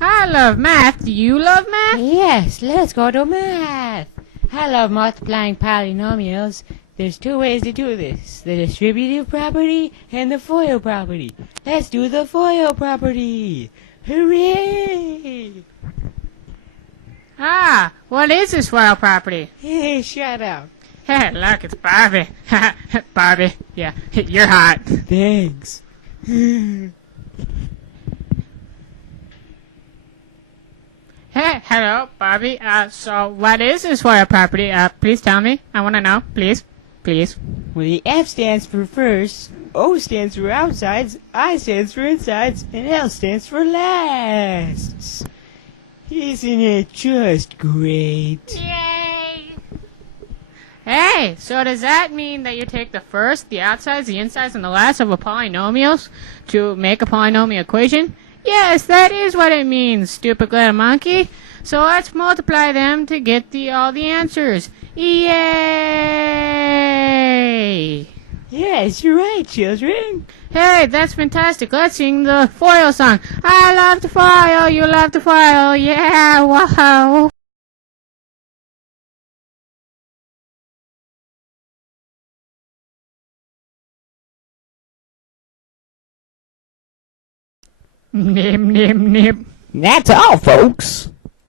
I love math. Do you love math? Yes, let's go to math. I love multiplying polynomials. There's two ways to do this. The distributive property and the FOIL property. Let's do the FOIL property. Hooray! Ah, what is this FOIL property? Hey, shut up. Hey, look, it's Barbie. Barbie, yeah, you're hot. Thanks. Hey, hello, Barbie. So what is this FOIL property? Please tell me. I want to know. Please. Please. Well, the F stands for first, O stands for outsides, I stands for insides, and L stands for lasts. Isn't it just great? Yay! Hey, so does that mean that you take the first, the outsides, the insides, and the last of a polynomials to make a polynomial equation? Yes, that is what it means, stupid little monkey. So let's multiply them to get all the answers. Yay! Yes, you're right, children. Hey, that's fantastic. Let's sing the FOIL song. I love to FOIL, you love to FOIL. Yeah, wow. Nip, nip, nip. That's all, folks.